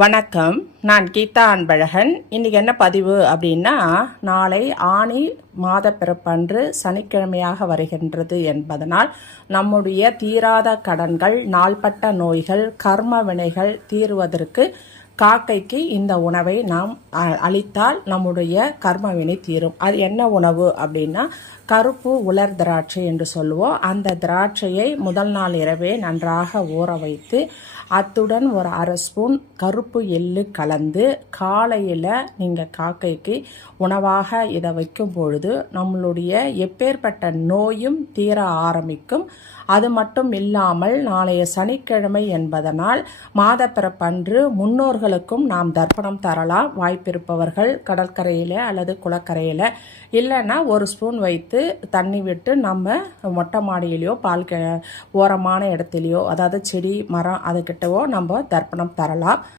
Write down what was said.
வணக்கம். நான் கீதா அன்பழகன். இன்றைக்கி என்ன பதிவு அப்படின்னா, நாளை ஆனி மாத பிறப்பன்று சனிக்கிழமையாக வருகின்றது என்பதனால் நம்முடைய தீராத கடன்கள், நாள்பட்ட நோய்கள், கர்ம வினைகள் தீருவதற்கு காக்கைக்கு இந்த உணவை நாம் அளித்தால் நம்முடைய கர்ம வினை தீரும். அது என்ன உணவு அப்படின்னா, கருப்பு உலர் திராட்சை என்று சொல்லுவோம். அந்த திராட்சையை முதல் நாள் இரவே நன்றாக ஊற வைத்து அத்துடன் ஒரு அரை ஸ்பூன் கருப்பு எள்ளு கலந்து காலையில் நீங்கள் காக்கைக்கு உணவாக இதை வைக்கும் பொழுது நம்மளுடைய எப்பேற்பட்ட நோயும் தீர ஆரம்பிக்கும். அது மட்டும் இல்லாமல் நாளைய சனிக்கிழமை என்பதனால் மாதப்பிறப்பன்று முன்னோர்களுக்கும் நாம் தர்ப்பணம் தரலாம். வாய்ப்பிருப்பவர்கள் கடற்கரையில் அல்லது குளக்கரையில், இல்லைன்னா ஒரு ஸ்பூன் வைத்து தண்ணி விட்டு நம்ம மொட்டை மாடியிலையோ ஓரமான இடத்துலையோ, அதாவது செடி மரம் அதுக்கிட்டவோ நம்ம தர்ப்பணம் தரலாம்.